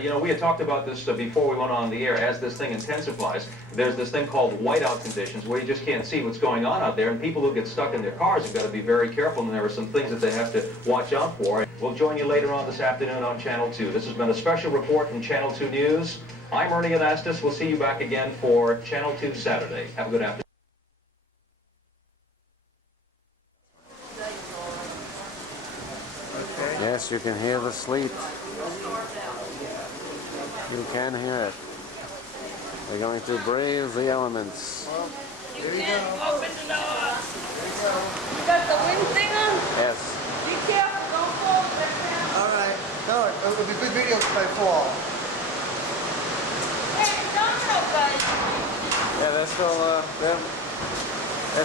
You know, we had talked about this before we went on the air. As this thing intensifies, there's this thing called whiteout conditions where you just can't see what's going on out there, and people who get stuck in their cars have got to be very careful, and there are some things that they have to watch out for. We'll join you later on this afternoon on Channel 2. This has been a special report from Channel 2 News. I'm Ernie Anastas. We'll see you back again for Channel 2 Saturday. Have a good afternoon. Yes, you can hear the sleet. You can hear it. They're going to brave the elements. You can't open the door. You got the wind thing on? Yes. Be careful, don't fall back down. Alright. No, it'll be good video if I fall. Hey, domino guys. Yeah, they're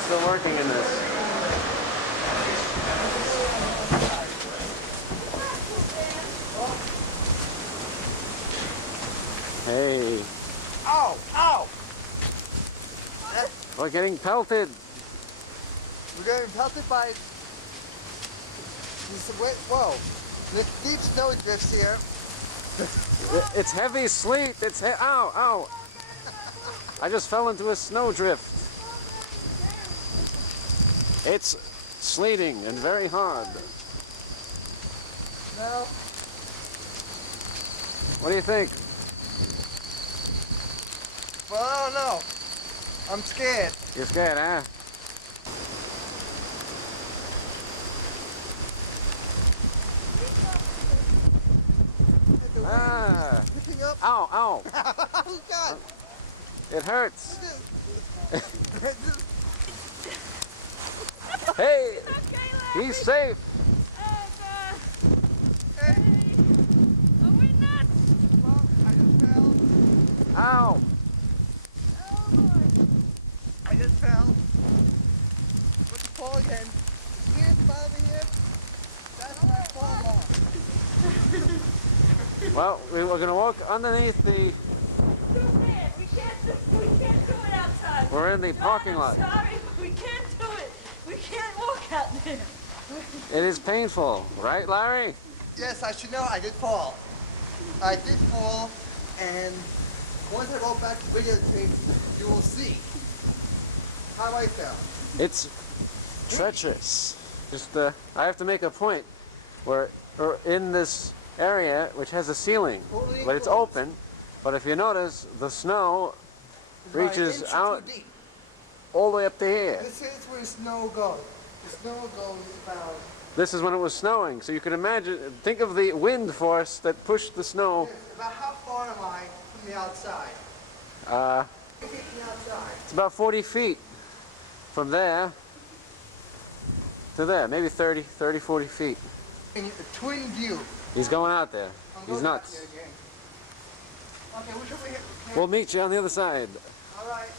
still working in this. Hey. Ow! Ow! We're getting pelted. We're getting pelted by this. Whoa! The deep snow drifts here. It's heavy sleet. Ow! Ow! I just fell into a snowdrift. It's sleeting and very hard. No. What do you think? Well, I don't know. I'm scared. You're scared, huh? Ah! Picking up. Ow! Ow! Oh God! It hurts. Hey! He's safe. Hey! Are we nuts? Well, I just fell. Ow! Oh boy. I just fell. What's the fall again? See it over here? That's my fall off. Well, we were going to walk underneath the... Too bad. We can't do it outside. We're in the parking God, lot. I'm sorry, but we can't do it. We can't walk out there. It is painful, right, Larry? Yes, I should know. I did fall. I did fall, and once I go back to videotape, you will see how I fell. It's treacherous. Just, I have to make a point. We're in this area which has a ceiling, Totally but it's enclosed. open. But if you notice, the snow It's about an reaches inch out too deep. all the way up to here. This is where snow goes. The snow goes about. This is when it was snowing, so you can imagine, think of the wind force that pushed the snow. Yes, about how far am I from the outside? 50 feet from the outside. It's about 40 feet from there to there, maybe 30, 40 feet. In a twin view. He's going out there. I'm He's going back nuts. there again. Okay, which over here? Okay. We'll meet you on the other side. All right.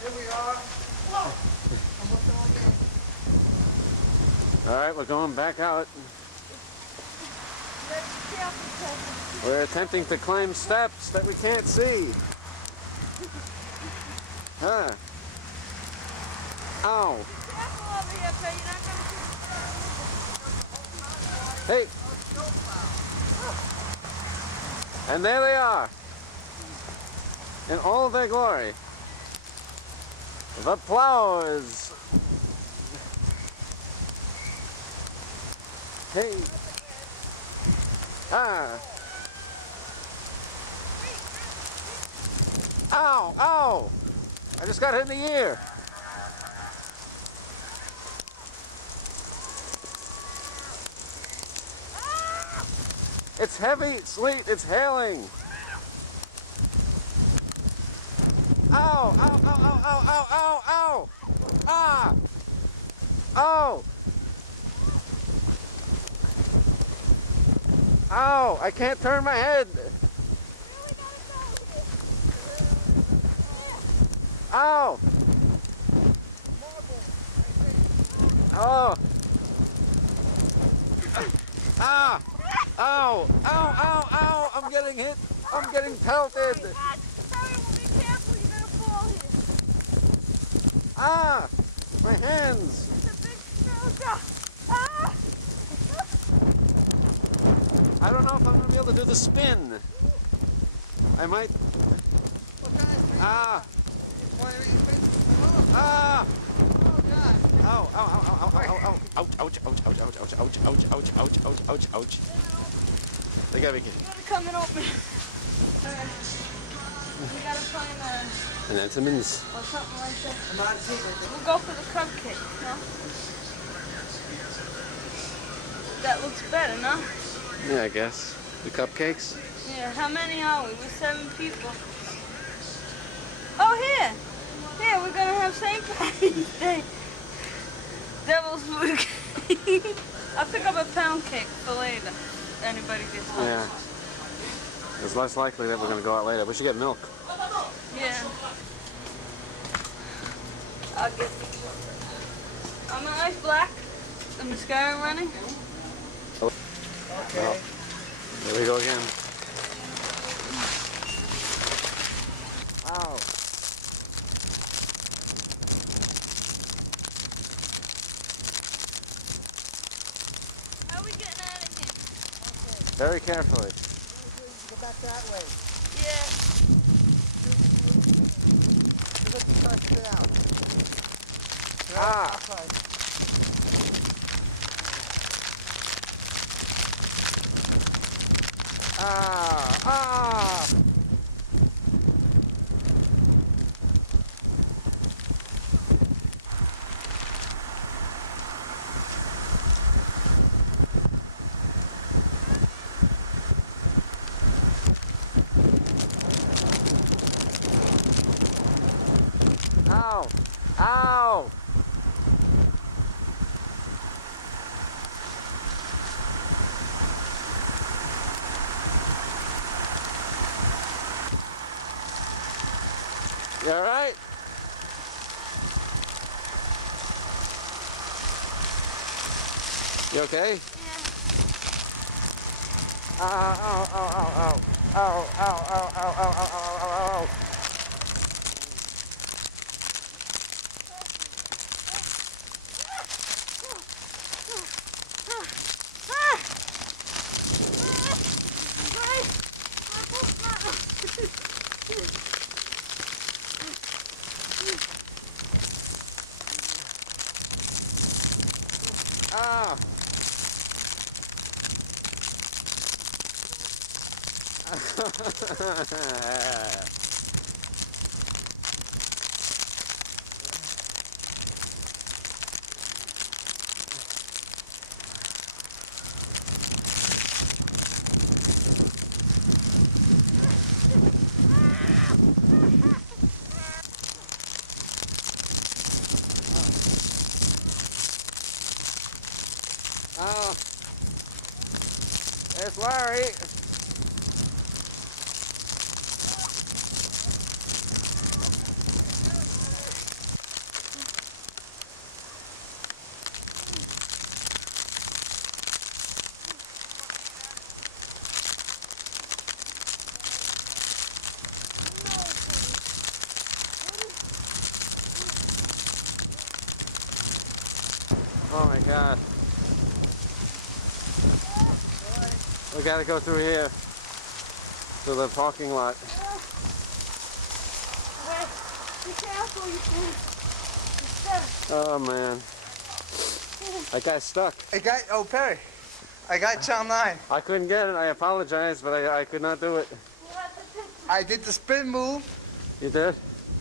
Here we are. Whoa! Almost all again. All right, we're going back out. Let's be careful, We're attempting to climb steps that we can't see. Huh. Ow. careful over here, so you're not going to Hey. And there they are. In all their glory. The plows. Hey. Ah. Ow, ow. I just got hit in the ear. It's heavy sleet, it's hailing. Ow, ow, ow, ow, ow, ow, ow, ow. Ah. Oh. Ow, I can't turn my head. Ow. Oh. Ah. Ow, ow, ow, ow, I'm getting hit. I'm getting pelted. God, sorry, we'll be careful. You're going to fall here. Ah, my hands. It's a big snowdrift. Ah! I don't know if I'm going to be able to do the spin. I might... What kind of spin? Ah! Want to spin? Oh, Ah! oh God. Ow, ow, ow, ow, ow, ow, ow, ouch, ouch, ouch, ouch, ouch, ouch, ouch, ouch, ouch, ouch, ouch, ouch. They gotta be kidding. You gotta come and open. Alright. We gotta find And Entenmann's. or something like that. I'm not seeing it. We'll go for the cupcake, no? That looks better, no? Yeah, I guess. The cupcakes? Yeah, how many are we? We're 7 people. Oh, here! Here, we're gonna have St. Patty's Day. Devil's food cake. I'll pick up a pound cake for later. If anybody gets home. Yeah. It's less likely that we're going to go out later. We should get milk. Yeah. I'll get I'm an ice black. The mascara running. Okay. Here we go again. Ow. How are we getting out of here? Very carefully. Go back that way. Yeah. You let the car spin out. Ah. Outside. Ah! Ah! Ow! Ow! You all right? You okay? Yeah. Ow, ow, ow, ow, ow. Ow, ow, ow, ow, ow, ow, ow, ow, ow. Ah! Oh, there's Larry. Oh my God. We gotta go through here to the parking lot. Wait, be careful, you can. Oh man. I got stuck. Oh, Perry. I got you online. I couldn't get it. I apologize, but I could not do it. I did the spin move. You did?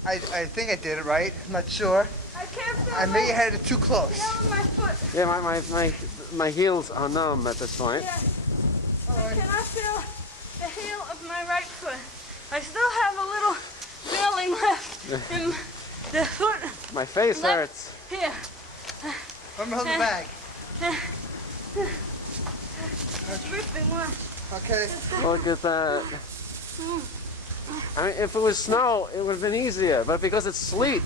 I think I did it right. I'm not sure. I can't feel I may have had it too close. my foot. Yeah, my heels are numb at this point. Yeah. I cannot feel the heel of my right foot. I still have a little feeling left in the foot. My face hurts. Here. Let me hold the bag. It's ripping one. Okay. Look at that. I mean, if it was snow, it would have been easier, but because it's sleet,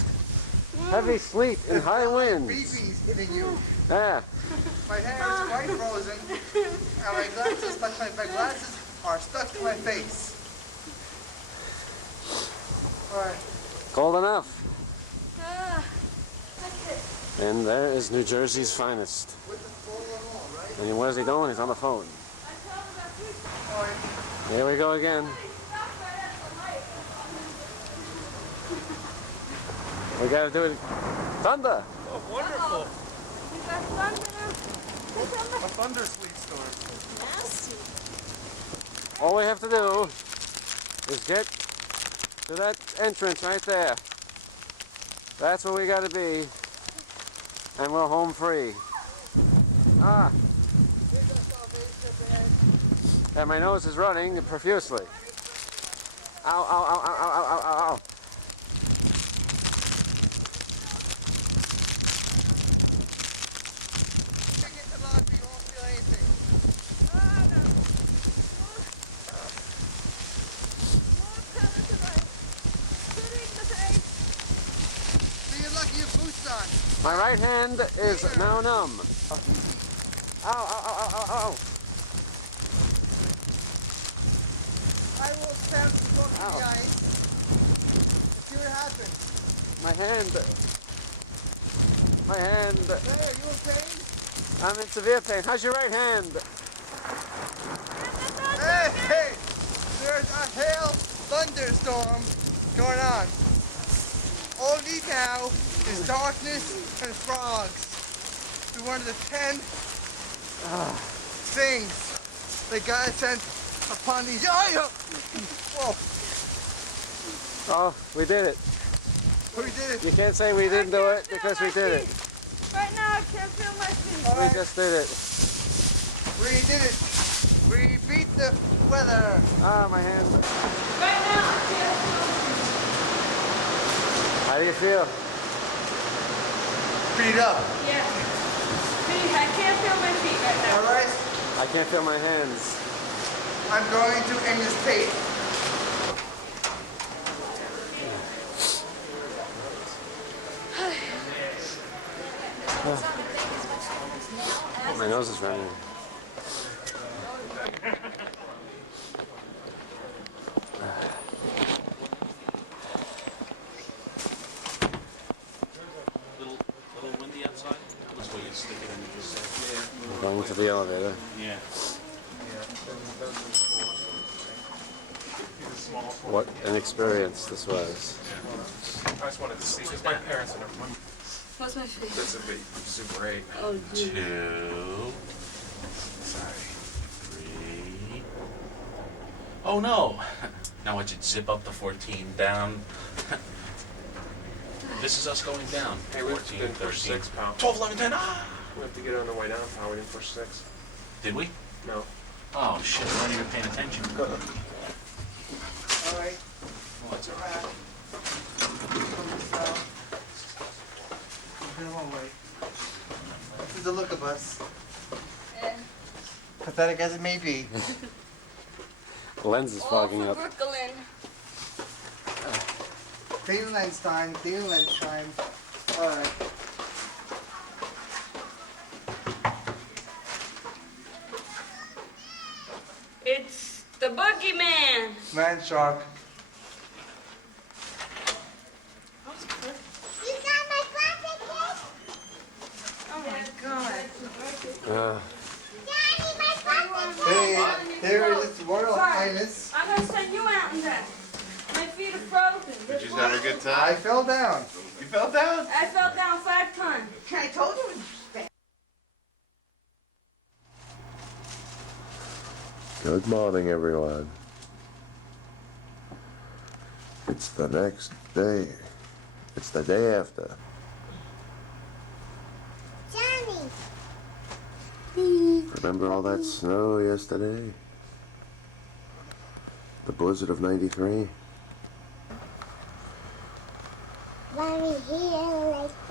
heavy sleet and high winds. BB's hitting you. Yeah. My hair is quite frozen, and my glasses are stuck to my face. All right. Cold enough. That's it. And there is New Jersey's finest. With the full and all, right? And where's he going? He's on the phone. I told him about 3 Sorry. Here we go again. We gotta do it. Thunder! Oh, wonderful. You got thunder. A thunder sleet storm. Nasty. All we have to do is get to that entrance right there. That's where we gotta be. And we're home free. Ah! And my nose is running profusely. Ow, ow, ow, ow, ow, ow, ow, ow. Get the lock, you won't feel anything. So you're lucky your boots on. My right hand is now numb. Ow, ow, ow, ow, ow, ow. I will stand to go to Ow. the ice and see what happens. My hand. My hand. Hey, are you in pain? I'm in severe pain. How's your right hand? Hey, hey! There's a hail thunderstorm going on. All we need now is darkness and frogs. It's one of the 10 things that God sent upon these. Whoa! Oh, we did it. We did it. You can't say we didn't do it because we did it. Right now, I can't feel my feet. We just did it. We did it. We beat the weather. Ah, my hand. Right now, I can't feel How do you feel? Beat up. Yeah. See, I can't feel my feet right now. All right. I can't feel my hands. I'm going to end this tape. My nose is running. Little windy outside. That's where you stick it under the set. I'm going to the elevator. Yeah. What an experience this was. I just wanted to see because my parents and everyone. What's my feet? This would be Super 8. Oh, geez. 2. Sorry. 3. Oh no! Now I should zip up to 14 down. This is us going down. Hey, we 14, didn't push 13, 6, pal. 12, 11, 10. Ah! We have to get on the way down, pal. We didn't push 6. Did we? No. Oh shit! I'm not even paying attention. All right. What's We're up? back. We've been a long way. This is the look of us. Yeah. Pathetic as it may be. The lens is All fogging for up. Brooklyn. Daily lens time. Daily lens time. All right. It's the boogeyman. Man shark. Oh my God. Hey, there is His Royal Highness. I'm gonna send you out in that. My feet are frozen. Did you have a good time? I fell down. You fell down? I fell down 5 times. I told you. Good morning, everyone. It's the next day. It's the day after. Johnny! Remember all that snow yesterday? The blizzard of '93? Mommy, here, like